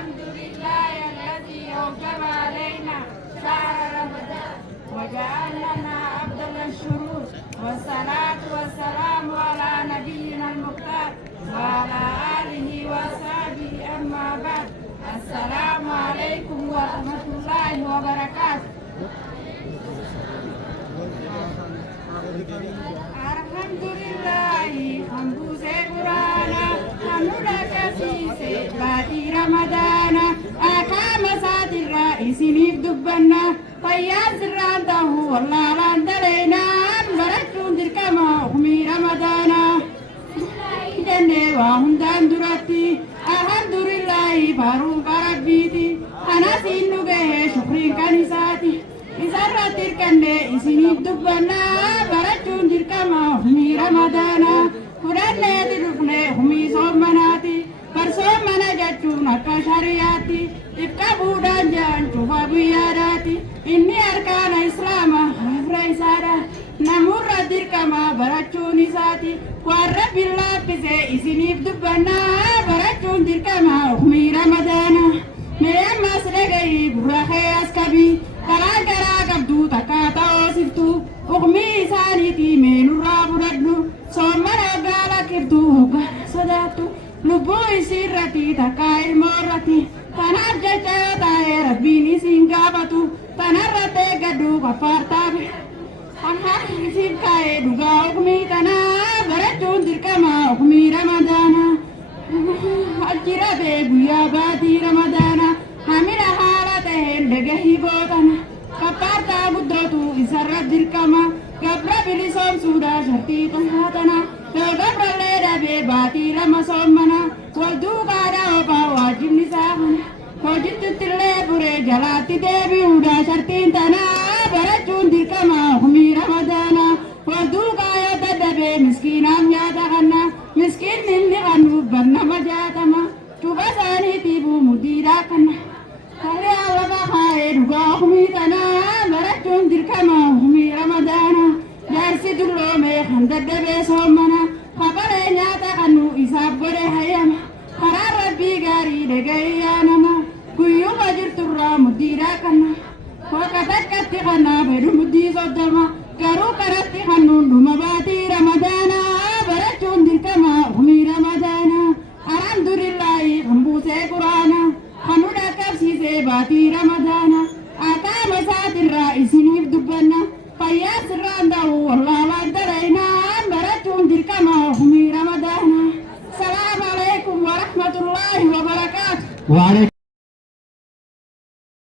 الحمد لله الذي أوجب علينا شهر رمضان وجعل لنا أفضل الشهور والصلاة والسلام على نبينا المختار وعلى آله وصحبه أما بعد السلام عليكم ورحمة الله وبركاته. Alhamdulillah, hamdu se Qur'ana, hamda kasi se bati Ramadana, akama satira isinif dubbanna, fayyaz rantahu wallah landalena, barakun dirkama humi Ramadana. Jenne wa hundan durati, alhamdulillah baru karabiti, anasin nuge shukrin kanisati. Isarratir kanne isinif dubbanna barachun dirkama humi Ramadana kuranne dirufne humi sommanati barsommana jachun akka shariyaati ifka budan jan chufa biyadati inni arkana islama afra isara namurra dirkama barachun isati warra billapise isinif dubbanna barachun dirkama humi Ramadana me amma sregai burrahe askabi Gara-gara kabdu takata osiftu Ukmi saniti menurra buradnu Sommana gala kibdu gara sodatu Lubbu isirrati taka ilmorrati Tanaf jecha tae rabbin isin gaafatu Tanarrate gaddu kafartabe Tanhar isif kae duga ukmi tana Barachuun dirqama ukmi Ramadana Ajjirabe guyyaa baatii Ramadana Hamila haala taheen dhagahi bootana Kapartaa guddootu isarra dirqama Gabra bilisoomsuudha shartii xummaatana Gabrallee dhabee baatii lama soommana Wal duukaadha ophaa waajibni saafana Hojittuttillee buree jalaatti deebi'uudha shartiin tana Barachuun dirqama humii Ramadaana Wal duukaa yoo dadhabee miskiinaaf nyaata kanna Miskiinni inni kannuuf barnama jaatama Cuba isaaniitiifuu muddiidhaa kanna Kale alaba khae duga humi tana barachun dirkama humi Ramadana Jarsi dullo me khandaddabe sommana Khabare nyata kanu isab gore hayama Karar rabbi gari degaya nama Kuyyuma jirturra mudira kana Wakatakatti kana bedu muddi soddama Garu karatti kanun duma bati Ramadana Barachun dirkama humi Ramadana Alhamdulillahi hambuse Qur'ana Hanuda kabsise bati Ramadana Akama satirra isinif dubbanna Fayyas randahu wallah ladalaina Barachun dirkama humi Ramadana Assalamu alaikum wa rahmatullahi wa barakatuh.